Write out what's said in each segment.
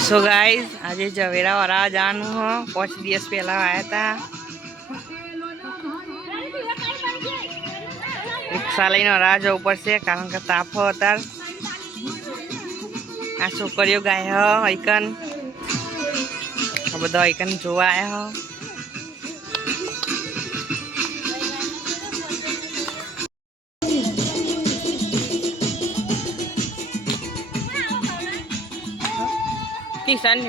So guys आज जवेरा वाला जान हो 5 दिवस पहला आया था। रिक्शा लઈને राह જવું પડશે કારણ કે તાપ હતો આ છોકરીઓ ગાય હો આઈકન આ બધા આઈકન જોવા આયા હો। કિસાન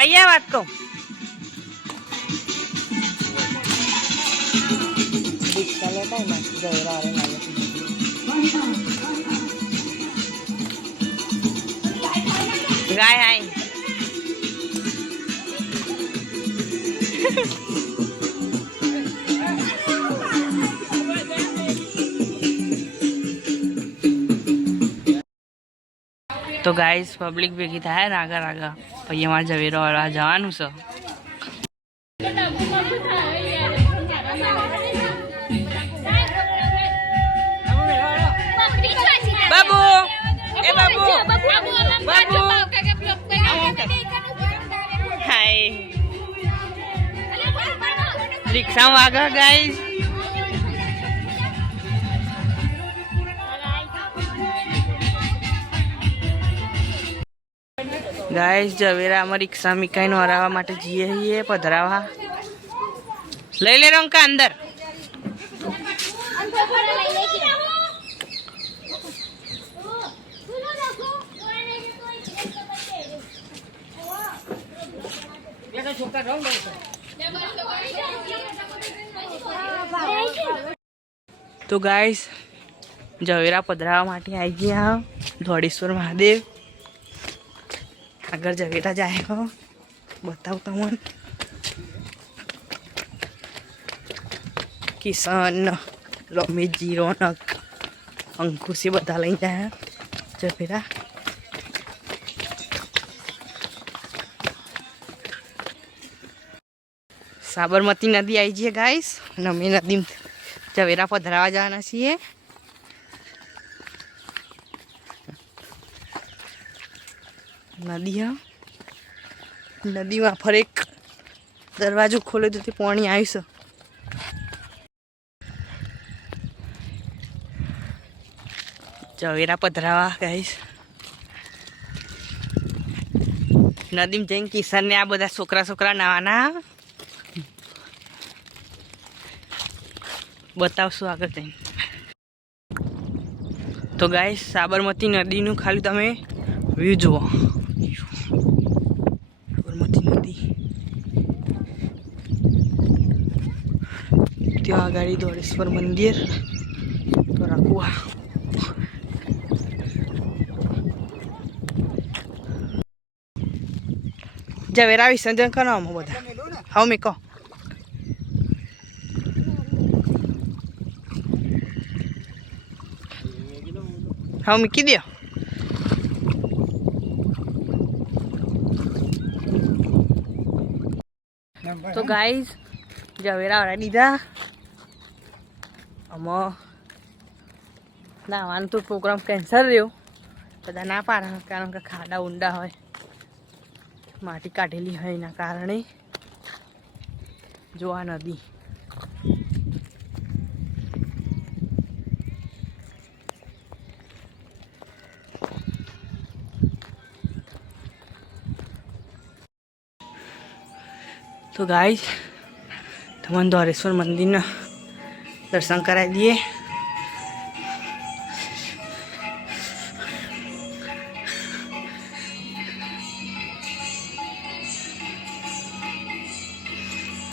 અહીંયા વાત કહું રિક્ષા લેતા ને જવેરા વાળા ગાય હાય तो गाइस पब्लिक भेगी था रागा रागा પછી અમારે જવેરા વાળા જવાનું છે। બાબુ એ બાબુ બાબુ હાય રિક્ષા વાગા ગાઈસ गाइस जवेरा में रिक्शा मिकाई हरावा माटे जीए ही पधरावा ले ले रंग का अंदर तो गाइस जवेरा पधरावा माटे आई गया धोड़ेश्वर महादेव। अगर जवेरा जाए हो बताओ तमन किसान रमेश जी रौनक अंकुशी बता लई जाए जवेरा। साबरमती नदी आई है गाइस नमी नदी जवेरा पधरावा जाना छे। नदी है नदी में फर एक दरवाजो खोले तो पानी आई से जवेरा पधरावा गाइस नदी में जैन किसान ने आ बधा छोकरा छोकरा नवाना बतावशो आगे जैन। तो गाइस साबरमती नदी नु खाली तमे व्यू जुओ साबरमती नदी त्या आगाड़ी धोड़ेश्वर मंदिर तो रखुआ जवेरा विसर्जन करो हम बधा हाँ मेको हाँ मीकी दियो। तो गाइस जवेरा वाला दीदा अम ना तो प्रोग्राम कैंसल रह्यो बधा ना पाड़ा कारण के खाड़ा ऊंडा होय माटी काढेली है एना कारणे जो आ नदी तो गाइस तमन धोड़ेश्वर मंदिर ना दर्शन करा दिए।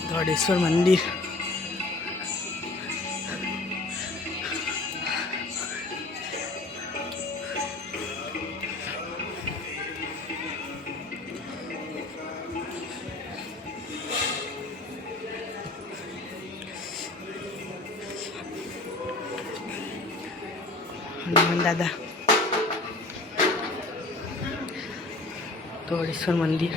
धोड़ेश्वर मंदिर હનુમાન દાદા, તોડેશ્વર મંદિર,